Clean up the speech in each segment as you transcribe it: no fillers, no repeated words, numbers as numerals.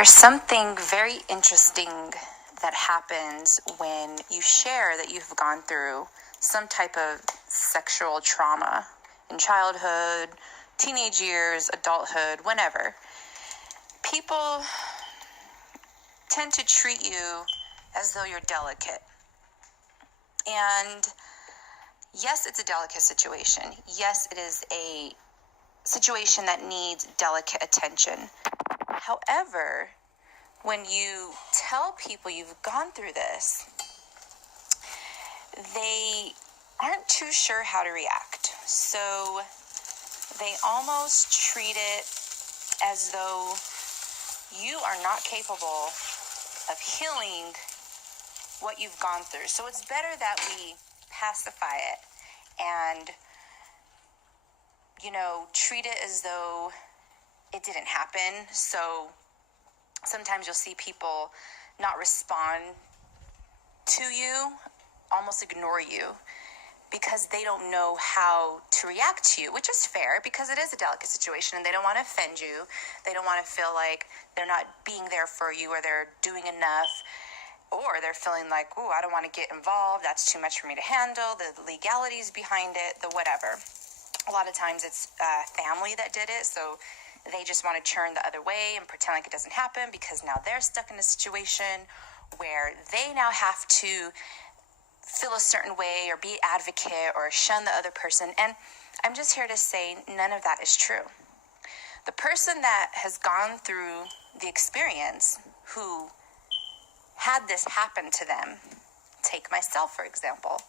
There's something very interesting that happens when you share that you've gone through some type of sexual trauma in childhood, teenage years, adulthood, whenever. People tend to treat you as though you're delicate. And yes, it's a delicate situation. Yes, it is a situation that needs delicate attention. However, when you tell people you've gone through this, they aren't too sure how to react. So they almost treat it as though you are not capable of healing what you've gone through. So it's better that we pacify it and, treat it as though it didn't happen. So sometimes you'll see people not respond to you, almost ignore you, because they don't know how to react to you, which is fair because it is a delicate situation and they don't want to offend you. They don't want to feel like they're not being there for you or they're doing enough, or they're feeling like, I don't want to get involved. That's too much for me to handle. The legalities behind it, the whatever. A lot of times it's family that did it, so they just want to churn the other way and pretend like it doesn't happen because now they're stuck in a situation where they now have to feel a certain way or be advocate or shun the other person. And I'm just here to say none of that is true. The person that has gone through the experience, who had this happen to them, take myself for example,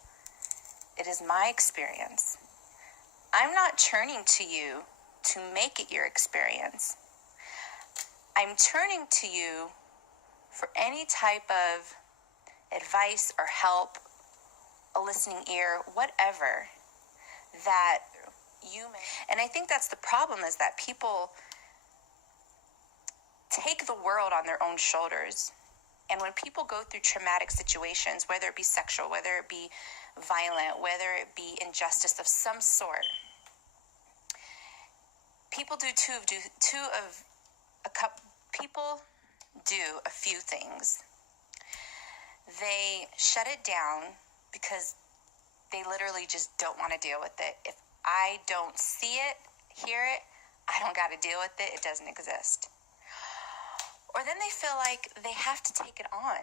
it is my experience. I'm not turning to you to make it your experience. I'm turning to you for any type of advice or help, a listening ear, whatever that you may. And I think that's the problem, is that people take the world on their own shoulders. And when people go through traumatic situations, whether it be sexual, whether it be violent, whether it be injustice of some sort, people do a few things. They shut it down because they literally just don't want to deal with it. If I don't see it, hear it, I don't got to deal with it. It doesn't exist. Or then they feel like they have to take it on.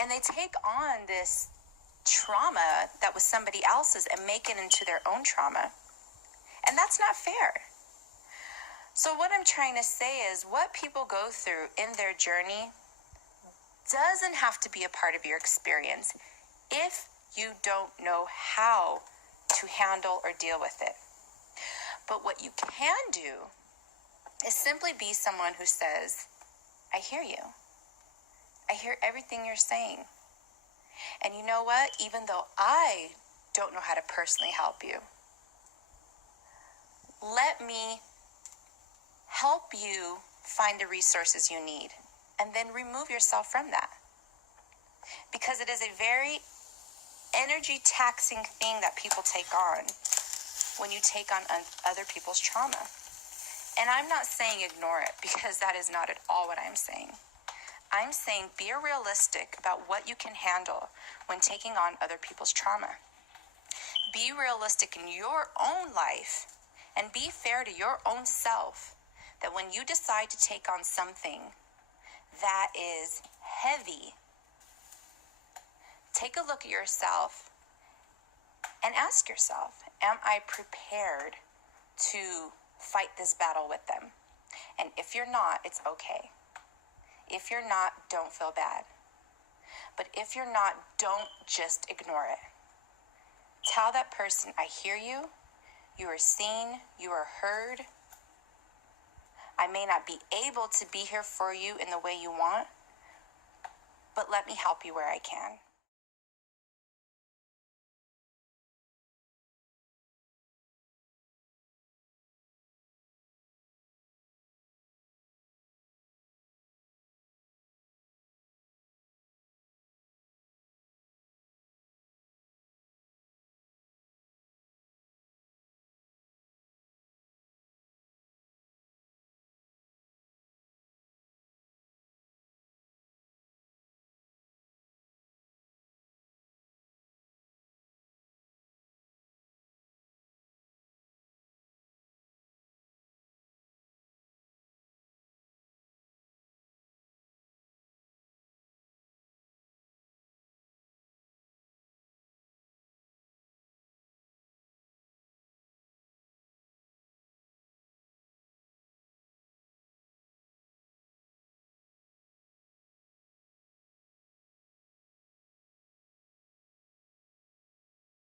And they take on this trauma that was somebody else's and make it into their own trauma. And that's not fair. So what I'm trying to say is, what people go through in their journey doesn't have to be a part of your experience if you don't know how to handle or deal with it. But what you can do is simply be someone who says, I hear you. I hear everything you're saying. And you know what? Even though I don't know how to personally help you, let me help you find the resources you need, and then remove yourself from that. Because it is a very energy taxing thing that people take on when you take on other people's trauma. And I'm not saying ignore it, because that is not at all what I'm saying. I'm saying be realistic about what you can handle when taking on other people's trauma. Be realistic in your own life and be fair to your own self, that when you decide to take on something that is heavy, take a look at yourself and ask yourself, am I prepared to fight this battle with them? And if you're not, it's okay. If you're not, don't feel bad. But if you're not, don't just ignore it. Tell that person, I hear you. You are seen. You are heard. I may not be able to be here for you in the way you want, but let me help you where I can.